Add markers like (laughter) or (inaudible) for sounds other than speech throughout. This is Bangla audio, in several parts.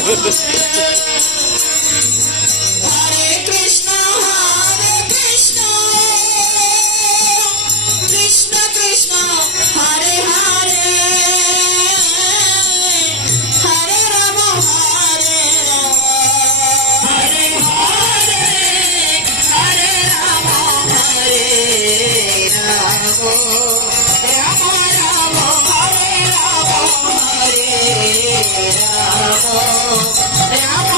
Спасибо. (laughs) There I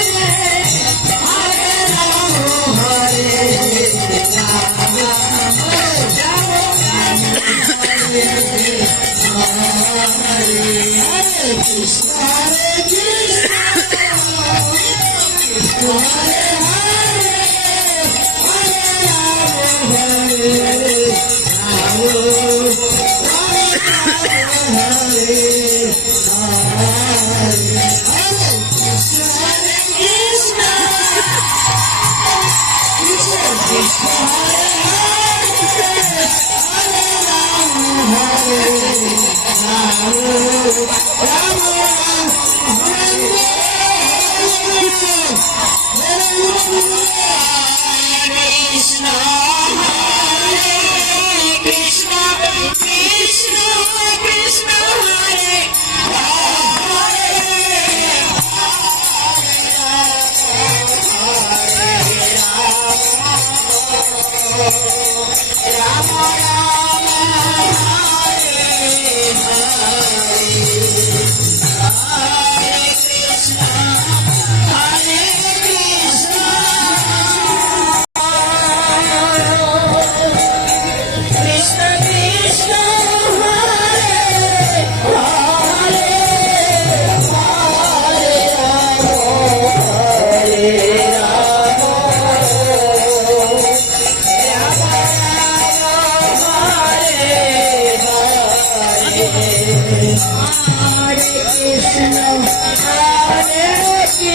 Hare Hare Hare Hare